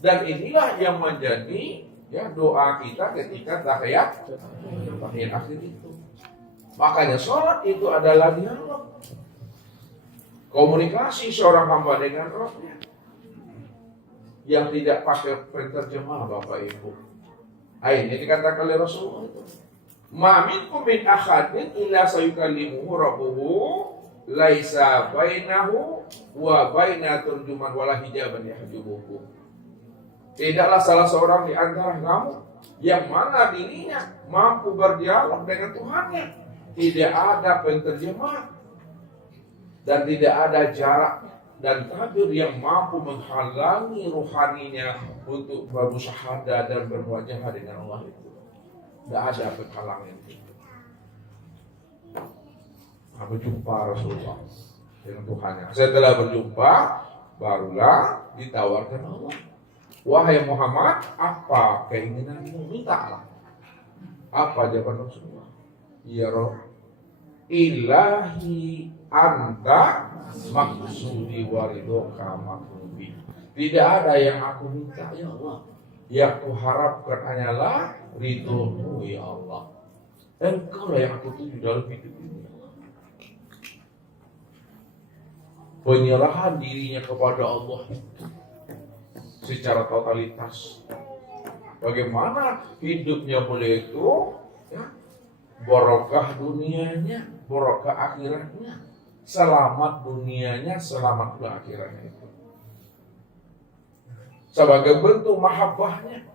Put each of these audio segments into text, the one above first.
Dan inilah yang menjadi doa kita ketika tahiyat akhir itu. Makanya sholat itu adalah dialog, komunikasi seorang hamba dengan Rabbnya, yang tidak pakai penterjemah Bapak Ibu. Ini dikatakan oleh Rasulullah itu. Ma minkum min ahadin illa sayukallimuhu rabbuhu laisa bainahu wa baina turjuman wala hijaban yahjubuhu. Tidaklah salah seorang di antara kamu yang mana dirinya mampu berdialog dengan Tuhannya. Tidak ada penterjemah dan tidak ada jarak dan tabir yang mampu menghalangi rohaninya untuk bermusyahadah dan bermuajahah dengan Allah itu. Tidak ada penghalangan itu. Berjumpa Rasulullah dengan Tuhannya. Setelah berjumpa, barulah ditawarkan Allah. Wahai Muhammad, apa keinginanmu? Mintalah. Apa jawaban Rasulullah? Ya Rabb, ilahi anta maksudi waridoka maklubi. Tidak ada yang aku minta ya Allah. Yang aku harapkan hanyalah ridhomu ya Allah. Engkau lah yang aku tuju dalam hidup ini. Penyerahan dirinya kepada Allah secara totalitas. Bagaimana hidupnya boleh itu barokah dunianya, barokah akhiratnya, selamat dunianya, selamat pula akhiratnya itu. Sebagai bentuk mahabbahnya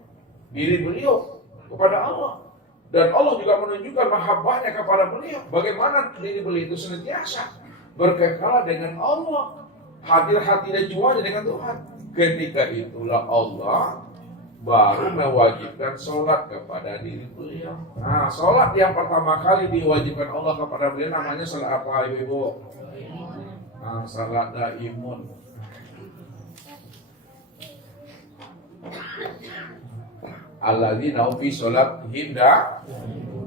diri beliau kepada Allah, dan Allah juga menunjukkan mahabbahnya kepada beliau. Bagaimana diri beliau itu senantiasa berkekal dengan Allah, hadir hati dan jiwanya dengan Tuhan. Ketika itulah Allah baru mewajibkan sholat kepada diri beliau. Nah, sholat yang pertama kali diwajibkan Allah kepada beliau namanya sholat apa Ibu? Sholat daimun. Alladzina fi sholatihim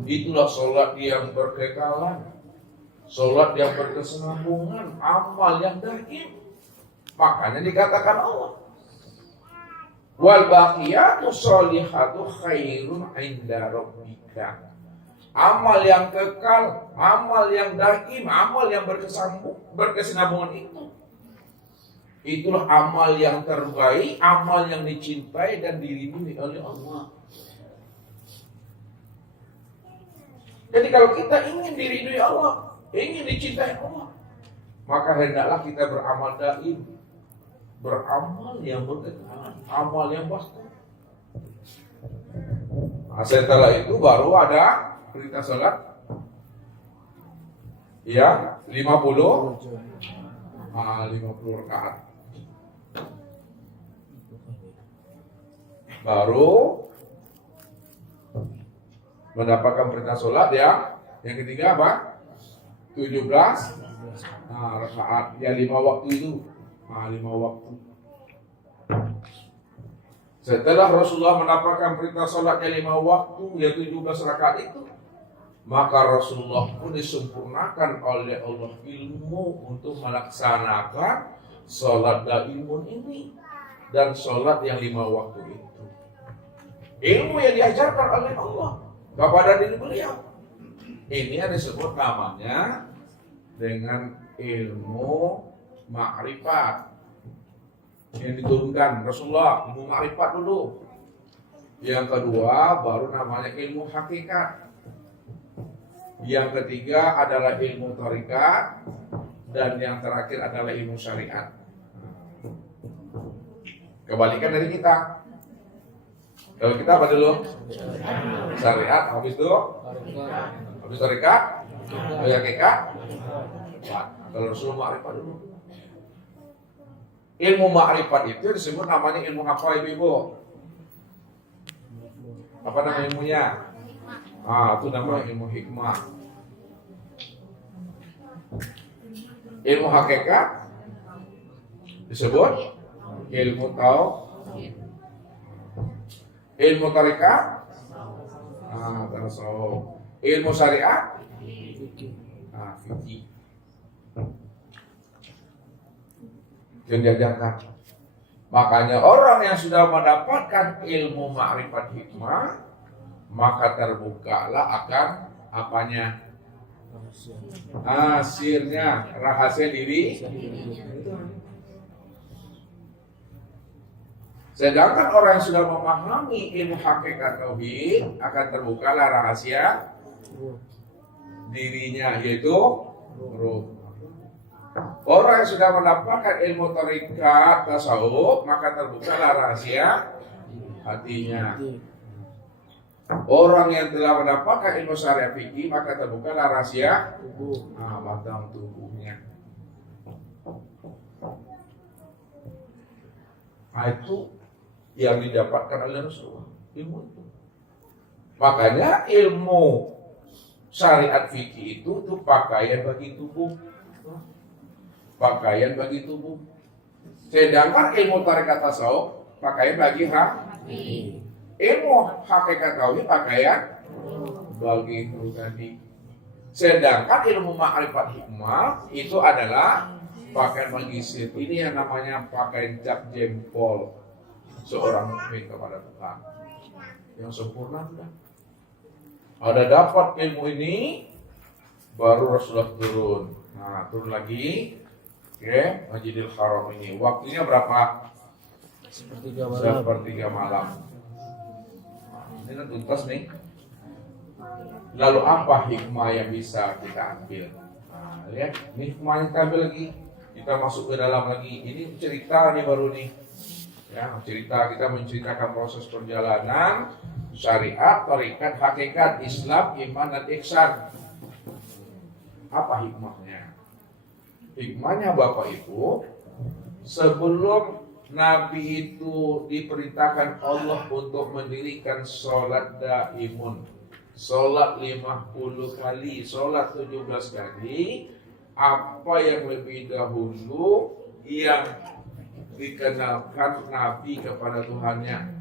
itulah sholat yang berkekalan, sholat yang berkesinambungan, amal yang daim. Makanya dikatakan Allah, wal baqiyatu sholihatu khairun 'inda rabbika. Amal yang kekal, amal yang daim, amal yang berkesinambungan itulah amal yang terbaik, amal yang dicintai dan diridhoi oleh Allah. Jadi kalau kita ingin diridhoi Allah, ingin dicintai Allah, maka hendaklah kita beramal daim, beramal yang berkekalan, amal yang baku. Nah, setelah itu baru ada perintah salat. Ya, 50 rakaat. Baru mendapatkan perintah salat ya. Yang ketiga apa? 17 rakaat. Ya 5 waktu itu. 5 waktu. Setelah Rasulullah mendapatkan perintah salatnya 5 waktu, ya 17 rakaat itu, maka Rasulullah pun disempurnakan oleh Allah ilmu untuk melaksanakan salat daimun ini dan salat yang 5 waktu itu. Ilmu yang diajarkan oleh Allah kepada diri beliau. Ini yang disebut namanya dengan ilmu ma'rifat yang diturunkan Rasulullah, ilmu ma'rifat dulu. Yang kedua baru namanya ilmu hakikat. Yang ketiga adalah ilmu thariqat, dan yang terakhir adalah ilmu syariat. Kebalikan dari kita. Kalau kita apa dulu? Syariat, habis itu habis thariqat, habis hakikat. Kalau Rasulullah ma'rifat dulu. Ilmu ma'rifat itu disebut namanya ilmu apa Ibu? Apa nama ilmunya? Itu namanya ilmu hikmah. Ilmu hakikat disebut ilmu tauhid. Ilmu thariqat tasawuf. Ilmu syariat fikih. Yang diajarkan. Makanya orang yang sudah mendapatkan ilmu ma'rifat hikmah, maka terbukalah akan apanya? Sirnya, rahasia diri. Sedangkan orang yang sudah memahami ilmu hakikat tauhid, akan terbukalah rahasia dirinya, yaitu ruh. Orang yang sudah mendapatkan ilmu tarekat tasawuf, maka terbukalah rahasia hatinya. Orang yang telah mendapatkan ilmu syariat fikih, maka terbukalah rahasia batang tubuhnya. Itu yang didapatkan oleh Rasulullah, ilmu itu. Makanya ilmu syariat fikih itu tuh pakaian bagi tubuh. Pakaian bagi tubuh. Sedangkan ilmu tarekat tasawuf pakaian bagi hati. Ilmu hakikat tauhid pakaian bagi ruh tadi. Sedangkan ilmu ma'rifat hikmah itu adalah pakaian bagi sir. Ini yang namanya pakaian cap jempol seorang mukmin kepada Tuhan. Yang sempurna sudah. Ada dapat ilmu ini, baru Rasulullah turun. Nah, turun lagi. Oke, Masjidil Haram ini. Waktunya berapa? Sepertiga malam. Ini kan tuntas nih. Lalu apa hikmah yang bisa kita ambil? Nah, lihat, ini hikmahnya kita ambil lagi. Kita masuk ke dalam lagi. Ini cerita nih baru nih. Ya, cerita, kita menceritakan proses perjalanan syariat, tarekat, hakikat, Islam, iman dan ihsan. Apa hikmahnya? Hikmahnya Bapak Ibu, sebelum Nabi itu diperintahkan Allah untuk mendirikan sholat daimun, sholat 50 kali, sholat 17 kali, apa yang lebih dahulu yang dikenalkan Nabi kepada Tuhannya?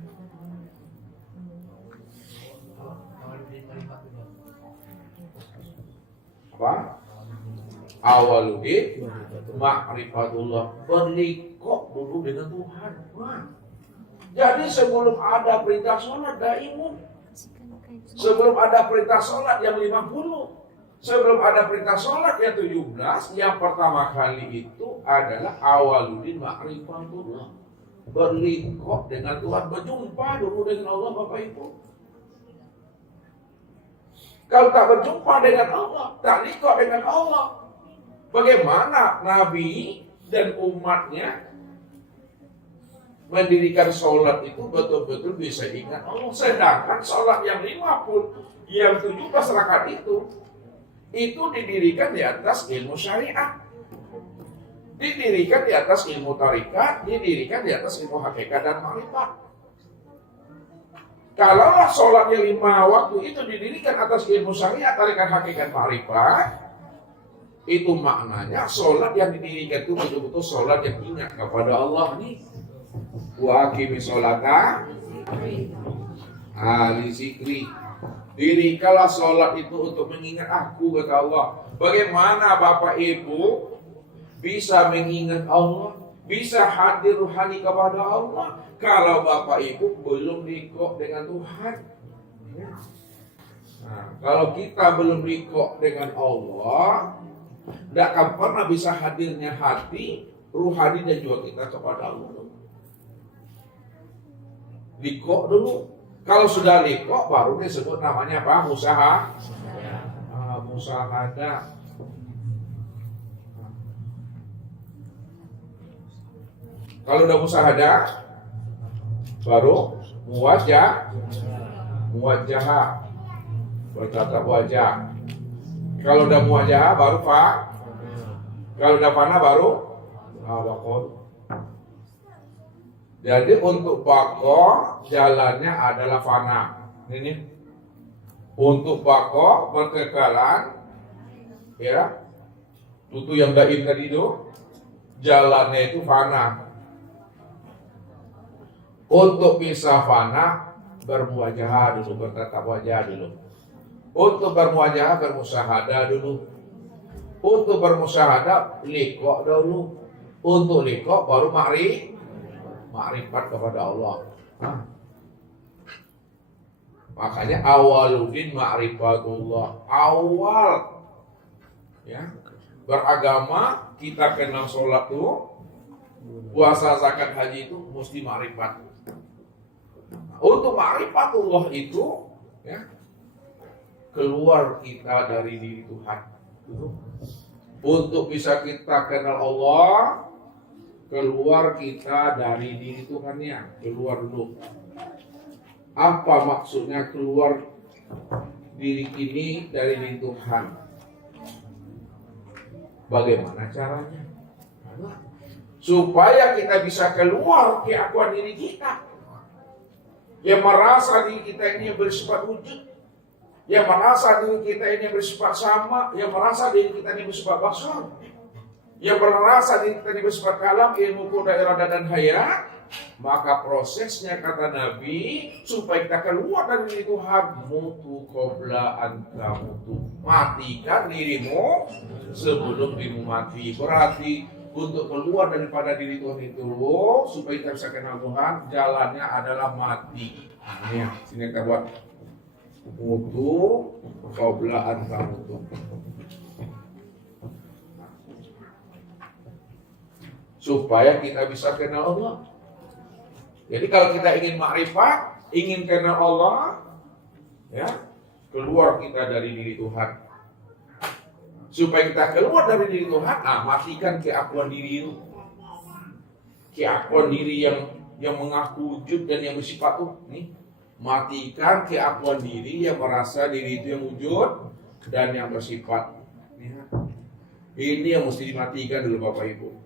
Apa? Awaludin ma'rifatullah, berlikok dulu dengan Tuhan. Jadi sebelum ada perintah sholat daimun, sebelum ada perintah sholat yang 50, sebelum ada perintah sholat yang 17, yang pertama kali itu adalah awaludin ma'rifatullah, berlikok dengan Tuhan, berjumpa dulu dengan Allah. Bapak Ibu, kalau tak berjumpa dengan Allah, tak likok dengan Allah, bagaimana Nabi dan umatnya mendirikan sholat itu betul-betul bisa ingat Allah? Sedangkan sholat yang 50, yang 17 rakaat itu didirikan di atas ilmu syariat, didirikan di atas ilmu tarikat, didirikan di atas ilmu hakikat dan ma'rifat. Kalaulah sholatnya 5 waktu itu didirikan atas ilmu syariat, tarikat, hakikat, ma'rifat, itu maknanya sholat yang didirikan itu betul-betul sholat yang ingat kepada Allah nih. Wa aqimi sholata ali zikri. Dirikanlah sholat itu untuk mengingat aku, kata Allah. Bagaimana Bapak Ibu bisa mengingat Allah, bisa hadir ruhani kepada Allah, kalau Bapak Ibu belum likok dengan Tuhan? Nah, kalau kita belum likok dengan Allah, tidak akan pernah bisa hadirnya hati, ruhani dan jiwa kita kepada Allah. Likok dulu. Kalau sudah likok, baru disebut namanya apa? Musahadah. Kalau udah musahadah, baru muwajjah, bertatap wajah. Kalau udah muwajjah, baru kalau udah fana, baru baqo. Jadi untuk baqo jalannya adalah fana. Ini untuk baqo berkekalan, ya, itu yang daim tadi itu jalannya itu fana. Untuk bisa fana, bermuwajahah dulu, bertatap wajah dulu. Untuk bermuwajahah, bermusyahadah dulu. Untuk bermusyahadah, likok dulu. Untuk likok baru ma'rifat. makrifat kepada Allah. Makanya awaludin ma'rifatullah. Awal ya beragama kita kenal sholat tuh, puasa, zakat, haji itu mesti makrifat. Untuk ma'rifatullah itu ya keluar kita dari diri Tuhan. Untuk bisa kita kenal Allah, keluar kita dari diri Tuhannya, keluar dulu. Apa maksudnya keluar diri ini dari diri Tuhan? Bagaimana caranya? Supaya kita bisa keluar keakuan diri kita, yang merasa diri kita ini bersifat wujud, yang merasa diri kita ini bersifat sama, yang merasa diri kita ini bersifat basar, yang merasa diri kita ini bersifat kalam, ilmu, kuda, irada, dan hayat. Maka prosesnya kata Nabi, supaya kita keluar dari diri Tuhan, mutu qabla anta mutu, matikan dirimu sebelum dirimu mati. Berarti untuk keluar daripada diri Tuhan itu, supaya kita bisa kenal Tuhan, jalannya adalah mati. Ini sini kita buat mutu qabla anta mutu, supaya kita bisa kenal Allah. Jadi kalau kita ingin makrifat, ingin kenal Allah, ya, keluar kita dari diri Tuhan. Supaya kita keluar dari diri Tuhan, matikan keakuan diri itu. Keakuan diri yang mengaku wujud dan yang bersifat nih. Matikan keakuan diri yang merasa diri itu yang wujud dan yang bersifat. Ini yang mesti dimatikan dulu Bapak Ibu.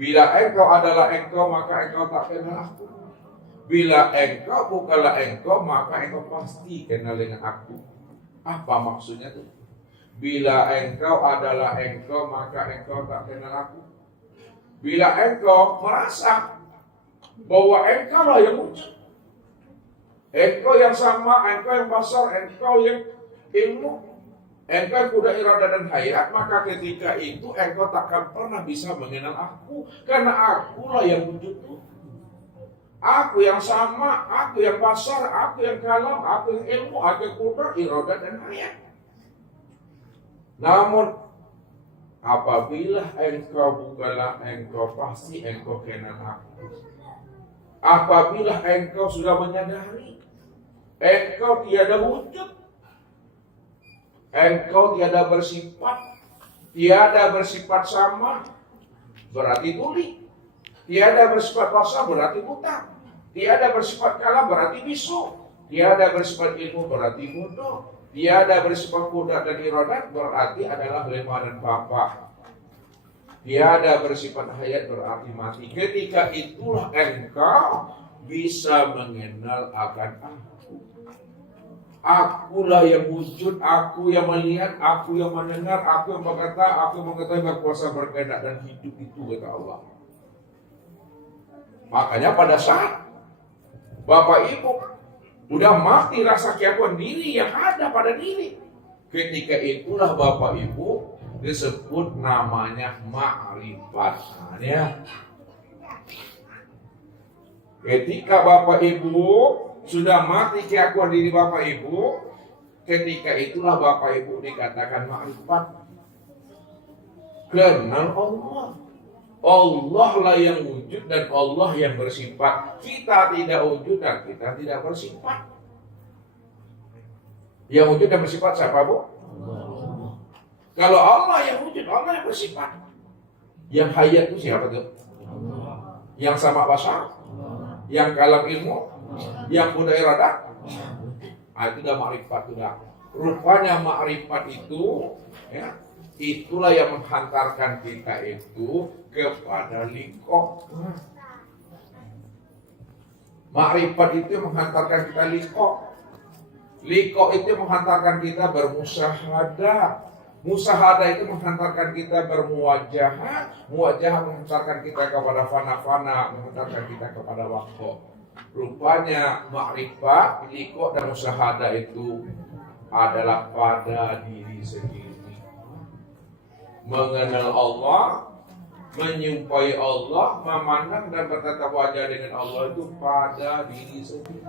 Bila engkau adalah engkau, maka engkau tak kenal aku. Bila engkau bukanlah engkau, maka engkau pasti kenal dengan aku. Apa maksudnya tuh? Bila engkau adalah engkau, maka engkau tak kenal aku. Bila engkau merasa bahwa engkau lah yang wujud, engkau yang sama, engkau yang basar, engkau yang ilmu, engkau kuda, irada, dan hayat, maka ketika itu engkau takkan pernah bisa mengenal aku. Karena akulah yang wujud itu. Aku yang sama, aku yang basar, aku yang kalam, aku yang ilmu, aku yang kuda, irada, dan hayat. Namun apabila engkau bukanlah engkau, pasti engkau kenal aku. Apabila engkau sudah menyadari engkau tiada wujud, engkau tiada bersifat sama, berarti tuli. Tiada bersifat basar, berarti buta. Tiada bersifat kalam, berarti bisu. Tiada bersifat ilmu, berarti bodoh. Tiada bersifat kuda dan iradat, berarti adalah lemah dan papa. Tiada bersifat hayat, berarti mati. Ketika itulah engkau bisa mengenal akan aku. Akulah yang wujud, aku yang melihat, aku yang mendengar, aku yang berkata, aku yang mengetahui, berkuasa, berkehendak dan hidup, itu kata Allah. Makanya pada saat Bapak Ibu udah mati rasa keakuan diri yang ada pada diri, ketika itulah Bapak Ibu disebut namanya ma'rifat. Ketika Bapak Ibu sudah mati keakuan diri Bapak Ibu, ketika itulah Bapak Ibu dikatakan ma'rifat. Kenal Allah. Allah lah yang wujud dan Allah yang bersifat. Kita tidak wujud dan kita tidak bersifat. Yang wujud dan bersifat siapa, Bu? Allah. Kalau Allah yang wujud, Allah yang bersifat. Yang hayat itu siapa tuh? Allah. Yang sama basar? Allah. Yang kalam ilmu? Allah. Yang kuda iradah? Itu udah ma'rifat sudah. Rupanya ma'rifat itu, ya, itulah yang menghantarkan kita itu kepada liqo. Ma'rifat itu menghantarkan kita liqo. Liqo itu menghantarkan kita bermusyahadah. Musyahadah itu menghantarkan kita bermuwajahah. Muwajahah menghantarkan kita kepada fana-fana, menghantarkan kita kepada waktu. Rupanya ma'rifat, liqo dan musyahadah itu adalah pada diri sendiri. Mengenal Allah menyumpahi Allah, memandang dan bertatap wajah dengan Allah itu pada diri sendiri.